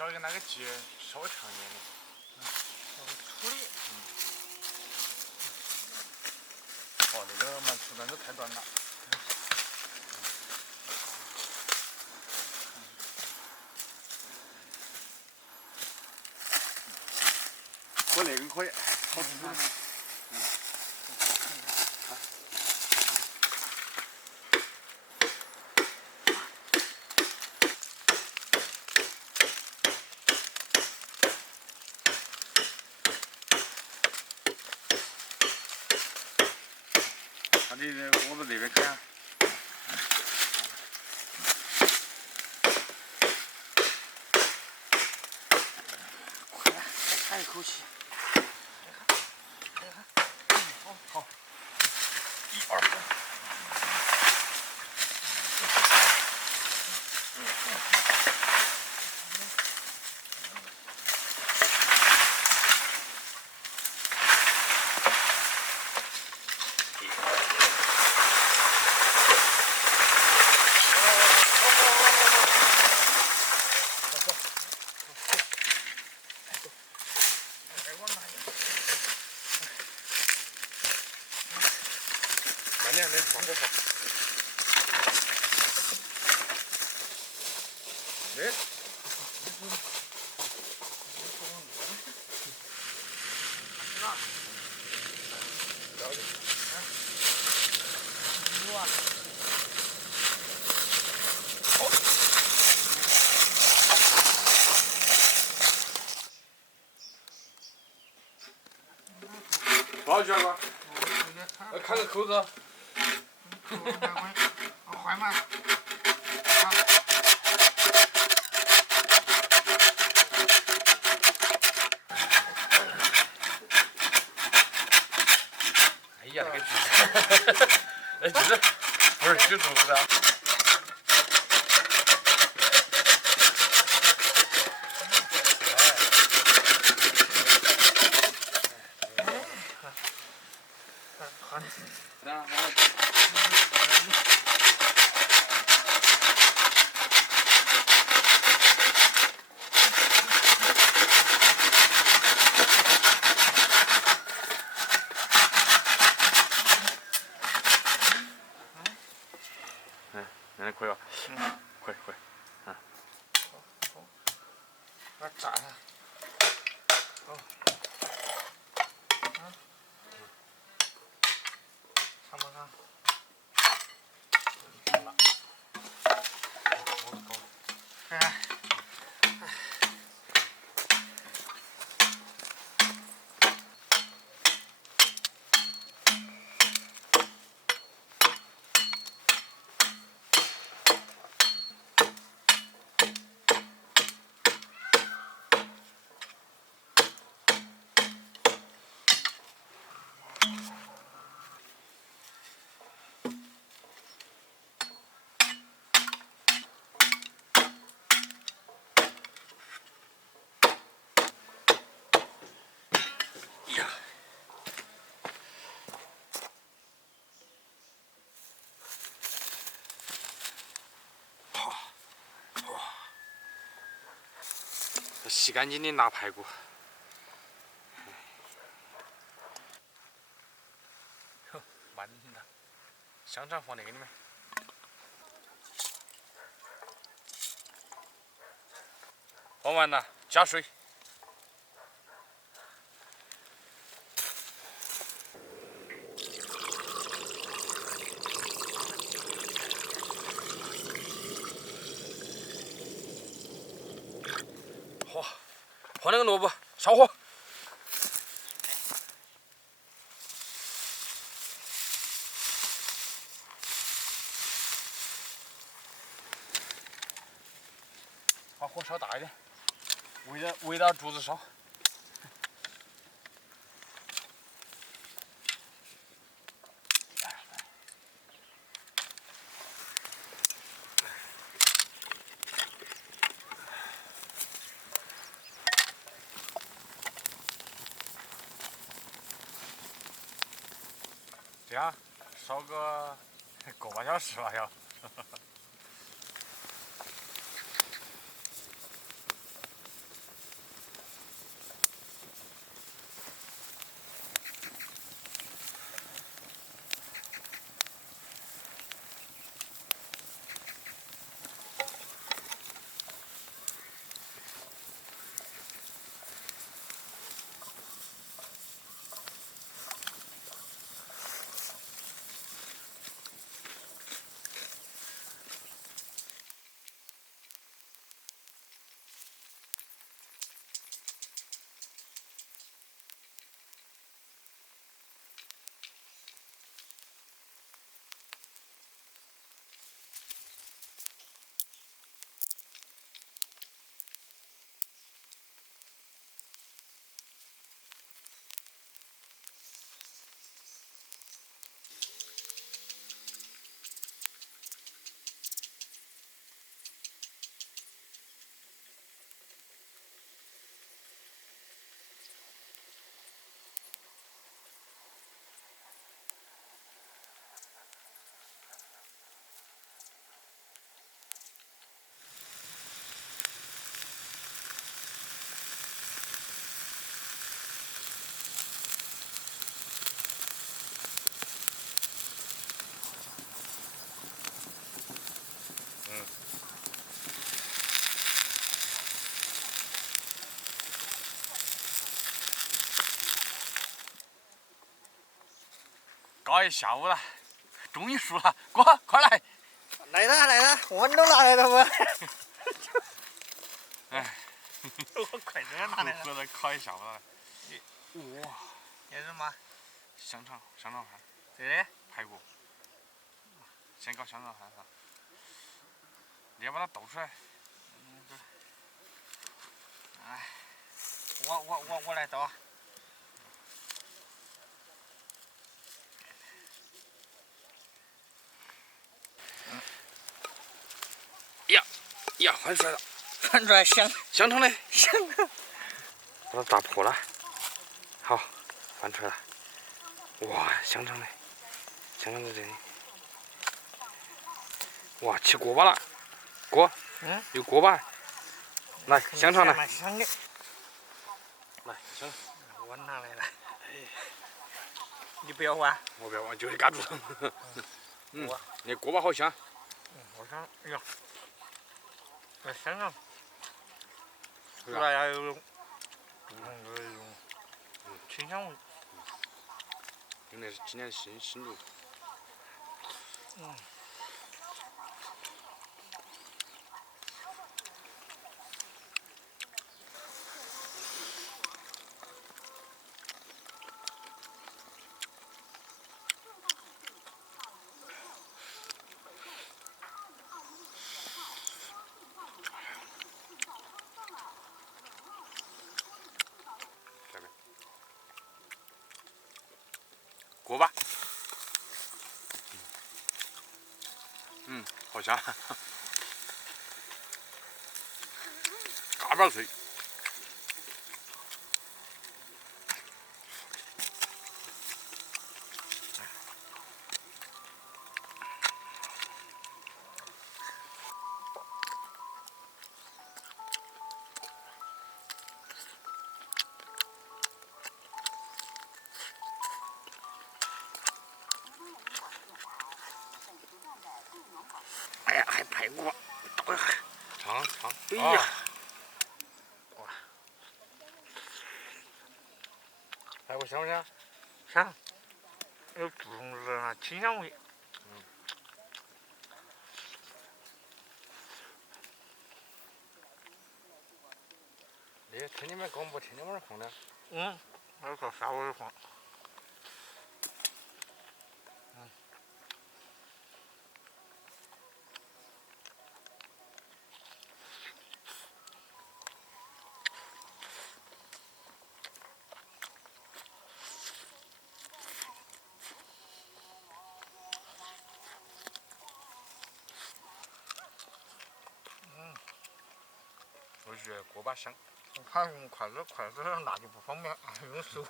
找一个那个节稍微长一点的。处理。哦，那个蛮粗，但是太短了。我那个可以，好吃。你我们那边看。快点，再喘一口气。好。1、2、3。慢点，没放火好。没。多少卷吧？看个口子。坏嘛？哎呀，那个锯子，那锯子不是锯柱子的。那可以吧？可以。把它炸下。好。看不看？哎。洗干净的腊排骨。慢点的，香肠放那个里面。放完了，加水。好，放那个萝卜，烧火。把火烧大一点，围着柱子烧。这样烧个半小时了要。搞一下午了，终于熟了，哥快来！来了，我们都拿来了不？哎，我筷子也拿来了。搁这烤一下午了。哇，这是什么？香肠饭，对的。排骨。先搞香肠饭噻，你要把它倒出来。哎，我来倒。呀，翻出来了，翻出来香香肠嘞，香的。把它炸破了。好，翻出来了。哇，香肠嘞，香肠在这里。哇，起锅巴了，哥，有锅巴。来，香肠来，蛮香的。来，香。我拿来了。你不要玩？我不要玩，就是嘎住。那锅巴好香。我想，哎呀，这香肠，出来要有不同的那种清香味。应该是今年新路。锅巴，好香，嘎巴脆。哎呀，还排骨，尝。哎呀，排骨香不香？香，有不同的那清香味。那天你们跟我们不天天往那放的。我说啥我就放。我觉得锅巴香。我怕用筷子上拿就不方便，用手。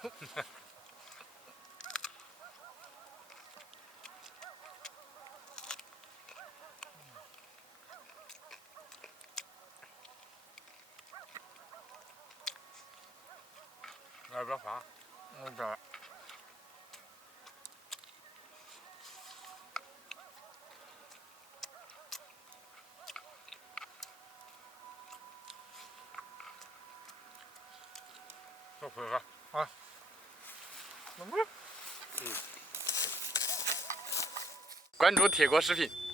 要不要放？这。我回来。关注铁锅视频。